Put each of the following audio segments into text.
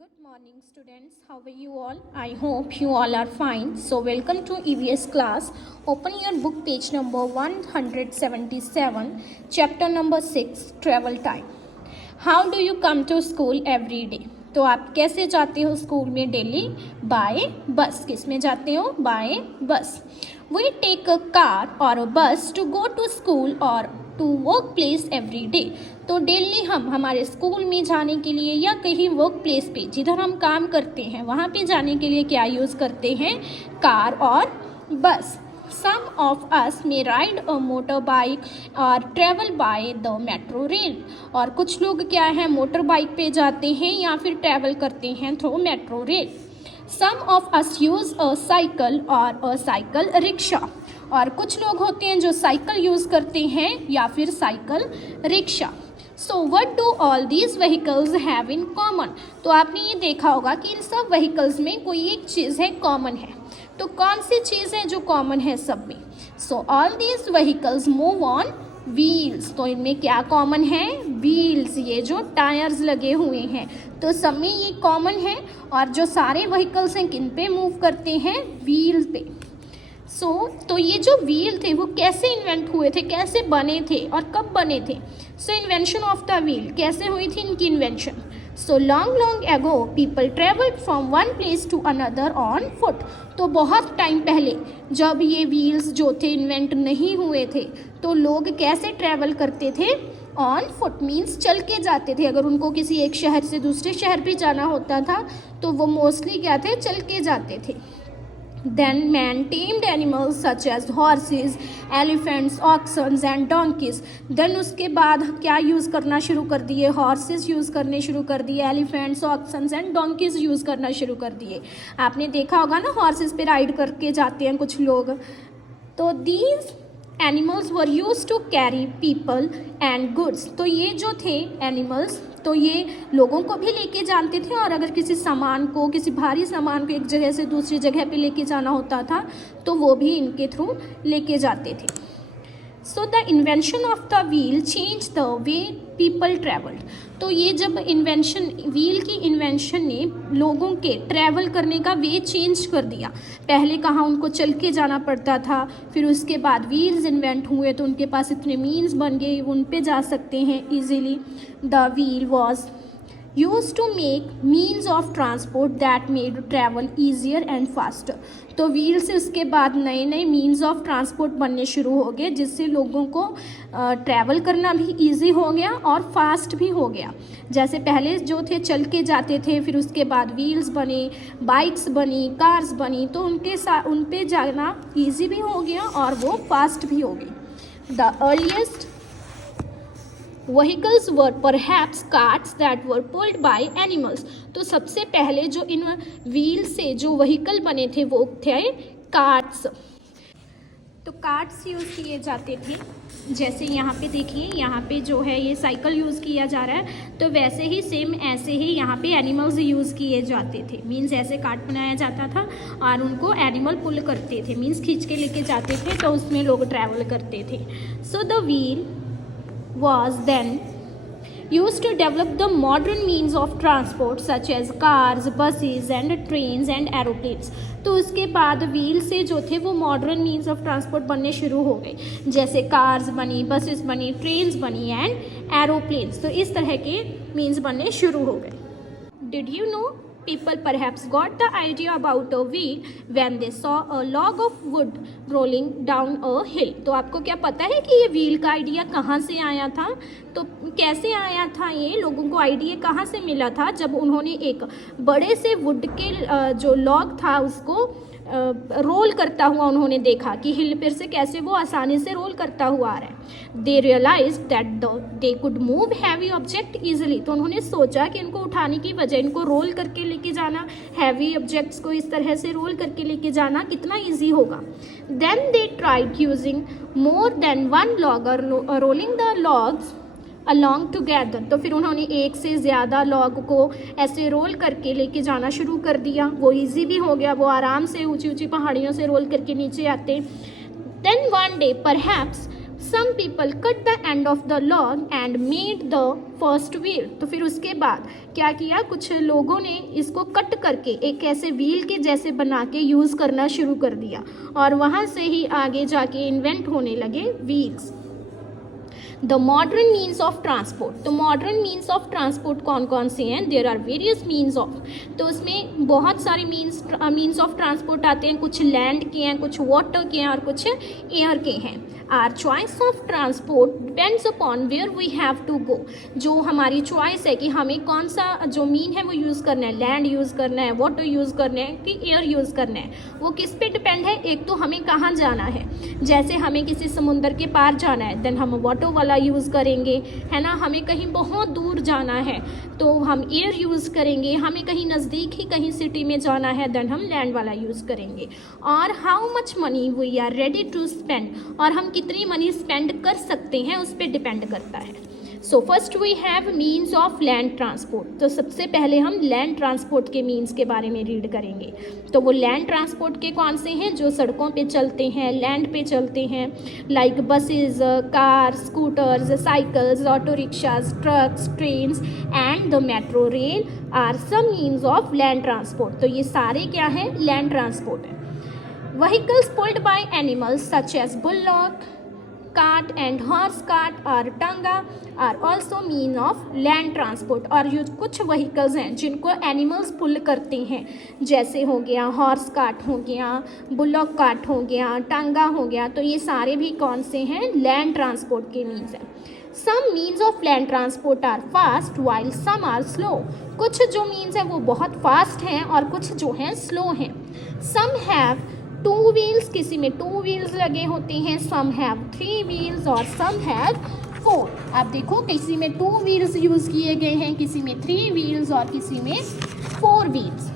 Good morning students, how are you all? I hope you all are fine. So welcome to EVS class. Open your book page number 177, chapter number 6, travel time. How do you come to school every day? तो आप कैसे जाते हो school में daily? Bye बस. किस में जाते हो? बाय बस. We take a car or a bus to go to school or to work place every day. तो डेली हम हमारे स्कूल में जाने के लिए या कहीं वर्क प्लेस पे जिधर हम काम करते हैं वहाँ पे जाने के लिए क्या यूज़ करते हैं? कार और बस. Some of us may ride a motorbike or travel by the metro rail. और कुछ लोग क्या है मोटर बाइक पे जाते हैं या फिर ट्रैवल करते हैं through metro rail. Some of us use a cycle or a cycle rickshaw. और कुछ लोग होते हैं जो साइकिल यूज़ करते हैं या फिर cycle rickshaw. So what do all these vehicles have in common? तो आपने ये देखा होगा कि इन सब व्हीकल्स में कोई एक चीज़ है कॉमन है. तो कौन सी चीज़ है जो कॉमन है सब में? So all these vehicles move on wheels. तो इनमें क्या कॉमन है? व्हील्स. ये जो टायर्स लगे हुए हैं तो सब में ये कॉमन है. और जो सारे व्हीकल्स हैं किन पे मूव करते हैं? व्हील पे. तो ये जो व्हील थे वो कैसे इन्वेंट हुए थे, कैसे बने थे और कब बने थे? इन्वेंशन ऑफ द व्हील कैसे हुई थी इनकी invention? Long ago people travelled from one place to another on foot. तो बहुत टाइम पहले जब ये व्हील्स जो थे इन्वेंट नहीं हुए थे तो लोग कैसे ट्रैवल करते थे? ऑन फुट मीन्स चल के जाते थे. अगर उनको किसी एक शहर से दूसरे शहर पे जाना होता था तो वो मोस्टली क्या थे? चल के जाते थे. Then man tamed animals such as horses, elephants, oxen and donkeys. Then उसके बाद क्या यूज़ करना शुरू कर दिए? हॉर्सेस यूज़ करने शुरू कर दिए, एलिफेंट्स, ऑक्सन्स एंड डोंकीज यूज़ करना शुरू कर दिए. आपने देखा होगा ना हॉर्सेस पे राइड करके जाते हैं कुछ लोग. तो these animals were used to carry people and goods. तो ये जो थे एनिमल्स तो ये लोगों को भी लेके जानते थे और अगर किसी सामान को, किसी भारी सामान को एक जगह से दूसरी जगह पे लेके जाना होता था तो वो भी इनके थ्रू लेके जाते थे. So the invention of the wheel change the way people travelled. तो ये जब इन्वेंशन व्हील की इन्वेंशन ने लोगों के ट्रैवल करने का वे चेंज कर दिया. पहले कहाँ उनको चल के जाना पड़ता था, फिर उसके बाद व्हील्स इन्वेंट हुए तो उनके पास इतने मीन्स बन गए उन पे जा सकते हैं easily. The wheel was used to make means of transport that made travel easier and faster. तो व्हील से उसके बाद नए नए मीन्स ऑफ ट्रांसपोर्ट बनने शुरू हो गए जिससे लोगों को ट्रैवल करना भी इजी हो गया और फास्ट भी हो गया. जैसे पहले जो थे चल के जाते थे, फिर उसके बाद व्हील्स बने, बाइक्स बनी, कार्स बनी, तो उन पे जाना इजी भी हो गया और वो फास्ट भी हो गई. The earliest vehicles were perhaps carts that were pulled by animals. तो सबसे पहले जो इन व्हील से जो व्हीकल बने थे वो थे कार्ट्स. तो कार्ट्स यूज़ किए जाते थे. जैसे यहाँ पे देखिए, यहाँ पे जो है ये साइकिल यूज़ किया जा रहा है तो वैसे ही सेम ऐसे ही यहाँ पे एनिमल्स यूज़ किए जाते थे. मीन्स ऐसे कार्ट बनाया जाता था और उनको एनिमल पुल करते थे, मीन्स खींच के लेके जाते थे तो उसमें लोग ट्रैवल करते थे. So the wheel was then used to develop the modern means of transport such as cars, buses and trains and aeroplanes. तो उसके बाद व्हील से जो थे वो मॉडर्न मीन्स ऑफ ट्रांसपोर्ट बनने शुरू हो गए. जैसे कार्स बनी, बसेस बनी, ट्रेन्स बनी एंड एरोप्लेन्स. तो इस तरह के मीन्स बनने शुरू हो गए. Did you know people perhaps got the idea about a wheel when they saw a log of wood rolling down a hill. तो आपको क्या पता है कि ये व्हील का आइडिया कहाँ से आया था? तो कैसे आया था ये? लोगों को आइडिया कहाँ से मिला था? जब उन्होंने एक बड़े से वुड के जो लॉग था उसको रोल करता हुआ उन्होंने देखा कि हिल पर से कैसे वो आसानी से रोल करता हुआ आ रहा है. They realize that they could move heavy object easily. तो उन्होंने सोचा कि इनको उठाने की वजह इनको रोल करके लेके जाना, हैवी ऑब्जेक्ट्स को इस तरह से रोल करके लेके जाना कितना ईजी होगा. Then they tried using more than one logger rolling the logs along together. तो फिर उन्होंने एक से ज़्यादा लॉग को ऐसे रोल करके लेके जाना शुरू कर दिया. वो इजी भी हो गया, वो आराम से ऊंची ऊंची पहाड़ियों से रोल करके नीचे आते. Then one day perhaps some people cut the end of the log and made the first wheel. तो फिर उसके बाद क्या किया, कुछ लोगों ने इसको कट करके एक ऐसे व्हील के जैसे बना के यूज़ करना शुरू कर दिया और वहाँ से ही आगे जाके इन्वेंट होने लगे wheels. The modern means of transport, तो मॉडर्न मीन्स ऑफ ट्रांसपोर्ट कौन कौन से हैं, there are various means of, तो उसमें बहुत सारे मीन्स ऑफ ट्रांसपोर्ट आते हैं, कुछ लैंड के हैं, कुछ वाटर के हैं और कुछ एयर के हैं। Our choice of transport depends upon where we have to go, जो हमारी चॉइस है कि हमें कौन सा जो मीन है वो यूज़ करना है, लैंड यूज़ करना है, वाटर यूज़ करना है कि एयर यूज़ करना है, वो किस पे डिपेंड है। एक तो हमें कहाँ जाना है, जैसे हमें किसी समुंदर के पार जाना है देन हम वाटर वाला यूज़ करेंगे, है ना। हमें कहीं बहुत दूर जाना है तो हम एयर यूज़ करेंगे, हमें कहीं नज़दीक ही कहीं सिटी में जाना है देन हम लैंड वाला यूज़ करेंगे। और how much money we are ready to spend, और हम कितनी मनी स्पेंड कर सकते हैं उस पर डिपेंड करता है। So first we have means of land transport, तो सबसे पहले हम लैंड ट्रांसपोर्ट के मीन्स के बारे में रीड करेंगे। तो वो लैंड ट्रांसपोर्ट के कौन से हैं, जो सड़कों पे चलते हैं, लैंड पे चलते हैं, like buses, car, scooters, cycles, auto rickshaws, trucks, trains and the metro rail are some means of land transport. तो ये सारे क्या है, लैंड ट्रांसपोर्ट है। Vehicles pulled by animals such as bullock, cart and horse cart और tonga are also mean of land transport. और जो कुछ व्हीकल्स हैं जिनको एनिमल्स पुल करते हैं, जैसे हो गया हॉर्स कार्ट हो गया, बुलॉक कार्ट हो गया, टांगा हो गया, तो ये सारे भी कौन से हैं, लैंड ट्रांसपोर्ट के मीन्स हैं। Some means of land transport are fast while some are slow, कुछ जो मीन्स हैं वो बहुत फास्ट हैं और कुछ जो हैं स्लो हैं। सम हैव टू व्हील्स, किसी में टू व्हील्स लगे होते हैं, सम हैव थ्री व्हील्स और सम हैव फोर। आप देखो किसी में टू व्हील्स यूज़ किए गए हैं, किसी में थ्री व्हील्स और किसी में four wheels.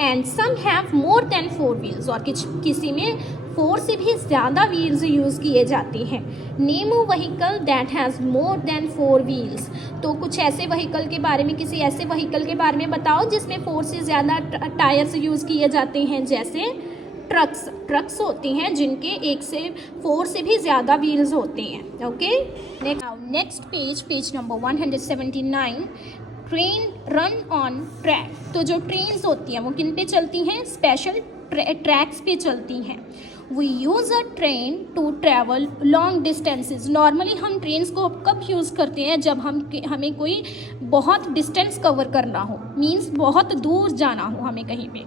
And some have more than four wheels, और किसी में फोर से भी ज़्यादा व्हील्स यूज़ किए जाते हैं। Name a vehicle that has more than four wheels, तो कुछ ऐसे व्हीकल के बारे में, किसी ऐसे व्हीकल के बारे में बताओ जिसमें फोर से ज़्यादा टायर्स यूज़ किए जाते हैं, जैसे ट्रक्स होते हैं जिनके एक से फोर से भी ज़्यादा व्हील्स होते हैं। Okay, next page number 179, train run on track. तो जो ट्रेन्स होती हैं वो किन पे चलती हैं, स्पेशल ट्रैक्स पे चलती हैं। We use a train to travel long distances, normally हम ट्रेन्स को कब यूज़ करते हैं, जब हमें कोई बहुत डिस्टेंस कवर करना हो, मीन्स बहुत दूर जाना हो हमें कहीं पे।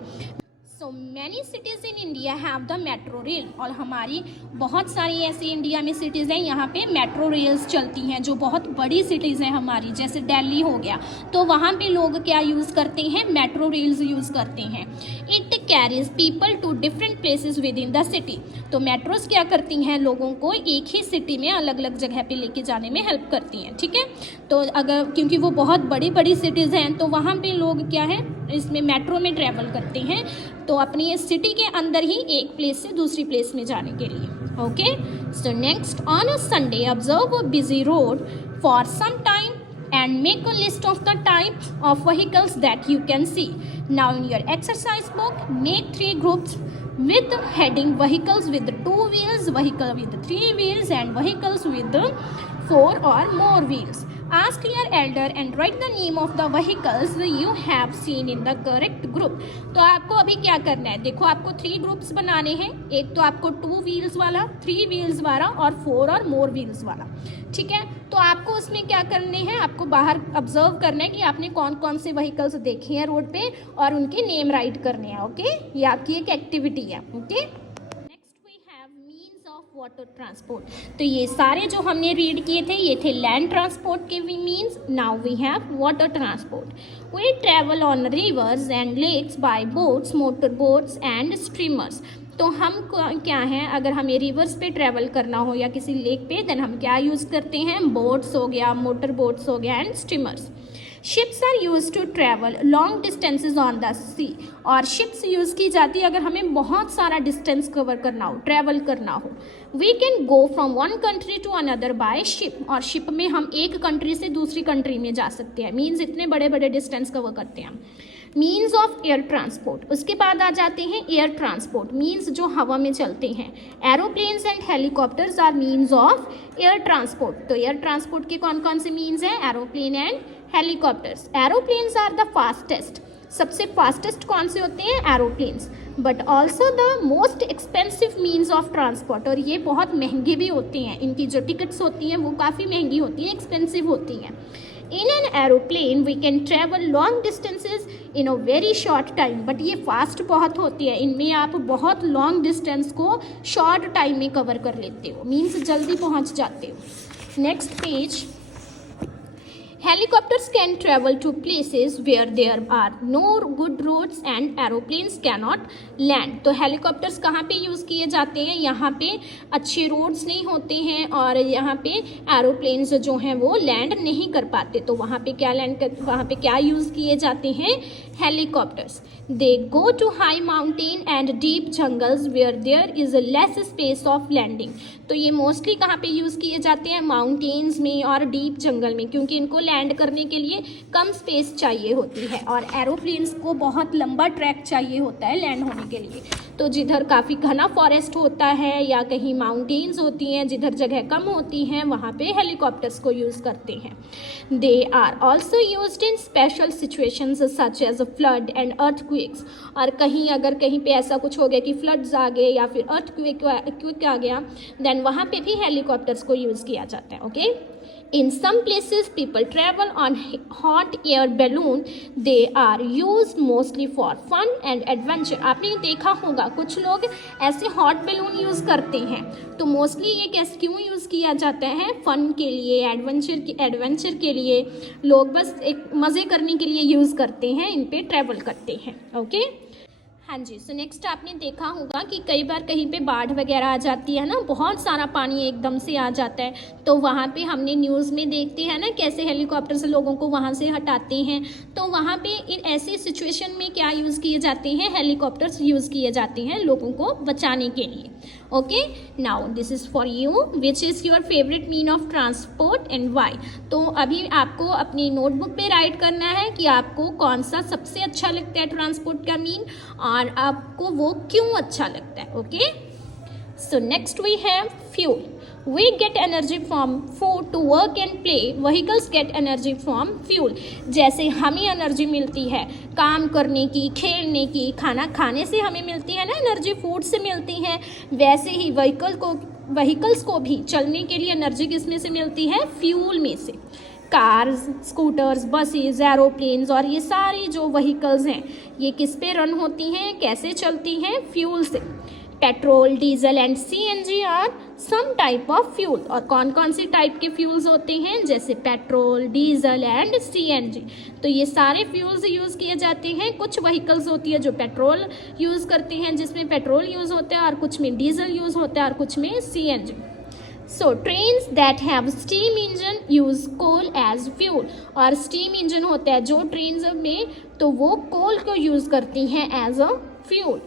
So many cities in India have the metro rail, और हमारी बहुत सारी ऐसी इंडिया में सिटीज़ हैं यहाँ पे मेट्रो रेल्स चलती हैं, जो बहुत बड़ी सिटीज़ हैं हमारी, जैसे दिल्ली हो गया, तो वहाँ पे लोग क्या यूज़ करते हैं, मेट्रो रेल्स यूज़ करते हैं। It carries people to different places within the city, तो मेट्रोस क्या करती हैं, लोगों को एक ही सिटी में अलग अलग जगह पे लेके जाने में हेल्प करती हैं, ठीक है। तो अगर क्योंकि वो बहुत बड़ी बड़ी सिटीज़ हैं तो वहाँ पे लोग क्या है, इसमें मेट्रो में ट्रैवल करते हैं, तो अपनी सिटी के अंदर ही एक प्लेस से दूसरी प्लेस में जाने के लिए। Okay, so next, on a Sunday observe a busy road for some time and make a list of the type of vehicles that you can see. Now in your exercise book, make 3 groups with heading vehicles with 2 wheels, vehicle with 3 wheels and vehicles with 4 or more wheels. Ask your elder and write the name of the vehicles you have seen in the correct group. तो आपको अभी क्या करना है, देखो आपको 3 groups बनाने हैं, एक तो आपको 2 व्हील्स वाला, 3 व्हील्स वाला और 4 और मोर व्हील्स वाला, ठीक है। तो आपको उसमें क्या करने हैं, आपको बाहर ऑब्जर्व करना है कि आपने कौन कौन से व्हीकल्स देखे हैं रोड पे और उनके नेम राइट करने हैं। ओके, ये आपकी एक एक्टिविटी है। ओके, वाटर ट्रांसपोर्ट, तो ये सारे जो हमने रीड किए थे ये थे लैंड ट्रांसपोर्ट के means. Now we have water transport. We travel on rivers and lakes by boats, motor boats and streamers. तो हम क्या हैं, अगर हमें रिवर्स पे ट्रैवल करना हो या किसी लेक पे, देन हम क्या यूज़ करते हैं, बोट्स हो गया, मोटर बोट्स हो गया and streamers. Ships are use to travel long distances on the sea, और शिप्स यूज़ की जाती है अगर हमें बहुत सारा डिस्टेंस कवर करना हो, ट्रैवल करना हो। We can go from one country to another by ship, और शिप में हम एक कंट्री से दूसरी कंट्री में जा सकते हैं, मीन्स इतने बड़े बड़े डिस्टेंस कवर करते हैं हम। Means of air transport. उसके बाद आ जाते हैं एयर ट्रांसपोर्ट, मीन्स जो हवा में चलते हैं। Aeroplanes and helicopters are means of air transport. तो एयर ट्रांसपोर्ट के कौन कौन से मीन्स हैं? Aeroplane and helicopters. Aeroplanes are the fastest, सबसे फास्टेस्ट कौन से होते हैं? Aeroplanes. But also the most expensive means of transport, और ये बहुत महंगे भी होते हैं, इनकी जो टिकट्स होती हैं वो काफ़ी महंगी होती हैं, एक्सपेंसिव होती हैं। In an aeroplane we can travel long distances in a very short time, but ये फास्ट बहुत होती है, इनमें आप बहुत लॉन्ग डिस्टेंस को शॉर्ट टाइम में कवर कर लेते हो, मीन्स जल्दी पहुंच जाते हो। Next page. Helicopters can travel to places where there are no good roads and aeroplanes cannot land. तो हेलीकॉप्टर्स कहाँ पे यूज़ किए जाते हैं? यहाँ पे अच्छे रोड्स नहीं होते हैं और यहाँ पे एरोप्लेन्स जो हैं वो लैंड नहीं कर पाते, तो वहाँ पे क्या यूज़ किए जाते हैं? Helicopters. They go to high mountain and deep jungles where there is less space of landing. तो ये मोस्टली कहाँ पे यूज़ किए जाते हैं? माउंटेन्स में और डीप जंगल में, क्योंकि इनको लैंड करने के लिए कम स्पेस चाहिए होती है और एरोप्लेन्स को बहुत लंबा ट्रैक चाहिए होता है लैंड होने के लिए। तो जिधर काफ़ी घना फॉरेस्ट होता है या कहीं माउंटेन्स होती हैं, जिधर जगह कम होती हैं, वहाँ पे हेलीकॉप्टर्स को यूज़ करते हैं। They are also used in special situations such as flood and earthquakes. और अगर कहीं पे ऐसा कुछ हो गया कि फ्लड्स आ गए या फिर अर्थक्वेक आ गया, देन वहाँ पे भी हेलीकॉप्टर्स को यूज़ किया जाता है। Okay. In some places people travel on hot air balloon. They are used mostly for fun and adventure. आपने देखा होगा कुछ लोग ऐसे हॉट बैलून यूज़ करते हैं, तो मोस्टली ये क्यों यूज़ किया जाता है? फन के लिए, एडवेंचर के लिए, लोग बस एक मज़े करने के लिए यूज़ करते हैं, इन पे ट्रैवल करते हैं। ओके। हाँ जी। सो नेक्स्ट आपने देखा होगा कि कई बार कहीं पे बाढ़ वगैरह आ जाती है ना, बहुत सारा पानी एकदम से आ जाता है, तो वहाँ पे हमने न्यूज़ में देखते हैं ना कैसे हेलीकॉप्टर से लोगों को वहाँ से हटाते हैं। तो वहाँ पे इन ऐसी सिचुएशन में क्या यूज़ किए जाते हैं? हेलीकॉप्टर्स यूज़ किए जाते हैं लोगों को बचाने के लिए। Okay. Now this is for you, which is your favourite mean of transport and why. तो अभी आपको अपनी नोटबुक पे राइट करना है कि आपको कौन सा सबसे अच्छा लगता है ट्रांसपोर्ट का मीन, और आपको वो क्यों अच्छा लगता है। Okay. So next we have fuel. We get energy from food to work and play, vehicles get energy from fuel. जैसे हमें एनर्जी मिलती है काम करने की, खेलने की, खाना खाने से हमें मिलती है ना एनर्जी, फूड से मिलती है, वैसे ही व्हीकल्स को भी चलने के लिए एनर्जी किस में से मिलती है? फ्यूल में से। कार्स, स्कूटर्स, बसेस, एरोप्लेन्स और ये सारी जो व्हीकल्स हैं ये किस पे रन होती हैं, कैसे चलती हैं? फ्यूल से। Petrol, diesel and CNG are some type of fuel. और कौन कौन सी टाइप के फ्यूल्स होते हैं? जैसे पेट्रोल, डीजल एंड सीएनजी। तो ये सारे फ्यूल्स यूज़ किए जाते हैं। कुछ व्हीकल्स होती है जो पेट्रोल यूज़ करते हैं, जिसमें पेट्रोल यूज़ होता है, और कुछ में डीजल यूज़ होता है, और कुछ में CNG. So trains that have steam engine use coal as fuel. और स्टीम इंजन होता है जो ट्रेन्स में, तो वो कोल को यूज़ करती हैं as a fuel.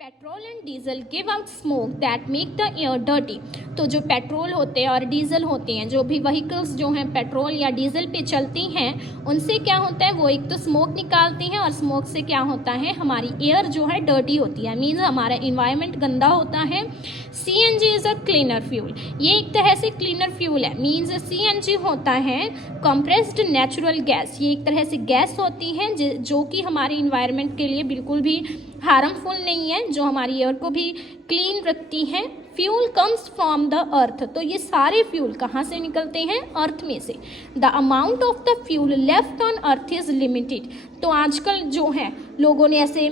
Petrol and diesel give out smoke that make the air dirty. तो जो पेट्रोल होते हैं और डीजल होते हैं, जो भी व्हीकल्स जो हैं पेट्रोल या डीजल पे चलती हैं, उनसे क्या होता है? वो एक तो स्मोक निकालते हैं, और स्मोक से क्या होता है? हमारी एयर जो है डर्टी होती है, मीन्स हमारा इन्वायरमेंट गंदा होता है। CNG is a cleaner fuel. ये एक तरह से क्लीनर फ्यूल है, मीन्स सीएनजी होता है कंप्रेस्ड नेचुरल गैस। ये एक तरह से गैस होती है जो कि हमारे इन्वायरमेंट के लिए बिल्कुल भी हार्मफुल नहीं है, जो हमारी एयर को भी क्लीन रखती है। Fuel comes from the earth. तो ये सारे फ्यूल कहाँ से निकलते हैं? अर्थ में से। The amount of the fuel left on earth is limited. तो आजकल जो है लोगों ने ऐसे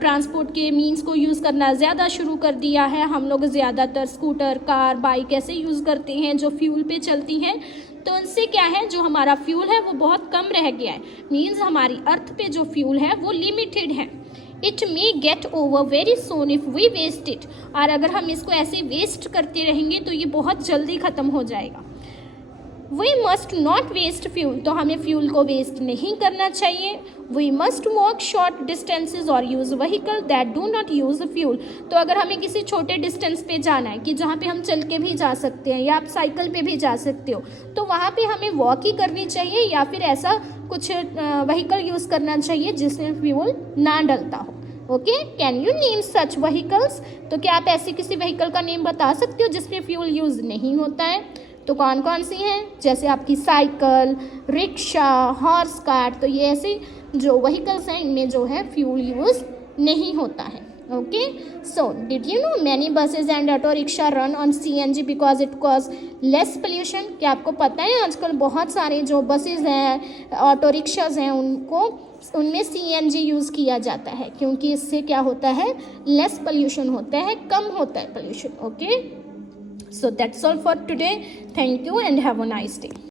ट्रांसपोर्ट के मीन्स को यूज़ करना ज़्यादा शुरू कर दिया है। हम लोग ज़्यादातर स्कूटर, कार, बाइक ऐसे यूज़ करते हैं जो फ्यूल पे चलती हैं। तो उनसे क्या है, जो हमारा फ्यूल है वो बहुत कम रह गया है, मीन्स हमारी अर्थ पे जो फ्यूल है वो लिमिटेड है। It may get over very soon if we waste it. और अगर हम इसको ऐसे वेस्ट करते रहेंगे तो ये बहुत जल्दी ख़त्म हो जाएगा। We must not waste fuel, तो हमें फ्यूल को वेस्ट नहीं करना चाहिए। We must walk short distances और use vehicle that do not use fuel, तो अगर हमें किसी छोटे डिस्टेंस पे जाना है कि जहाँ पे हम चल के भी जा सकते हैं या आप साइकिल पे भी जा सकते हो, तो वहाँ पे हमें वॉक ही करनी चाहिए या फिर ऐसा कुछ व्हीकल यूज़ करना चाहिए जिसमें फ्यूल ना डलता हो। Okay, can you name such vehicles, तो क्या आप ऐसे किसी व्हीकल का नेम बता सकते हो जिसमें फ्यूल यूज़ नहीं होता है? तो कौन कौन सी हैं? जैसे आपकी साइकिल, रिक्शा, हॉर्स कार्ट, तो ये ऐसे जो व्हीकल्स हैं इनमें जो है फ्यूल यूज़ नहीं होता है। Okay, so did you know many buses and auto rickshaw run on CNG because it cause less pollution, क्या आपको पता है आजकल बहुत सारे जो बसेज हैं, ऑटो रिक्शाज हैं, उनमें CNG यूज़ किया जाता है क्योंकि इससे क्या होता है, लेस पोल्यूशन होता है, कम होता है pollution. Okay, so that's all for today. Thank you and have a nice day.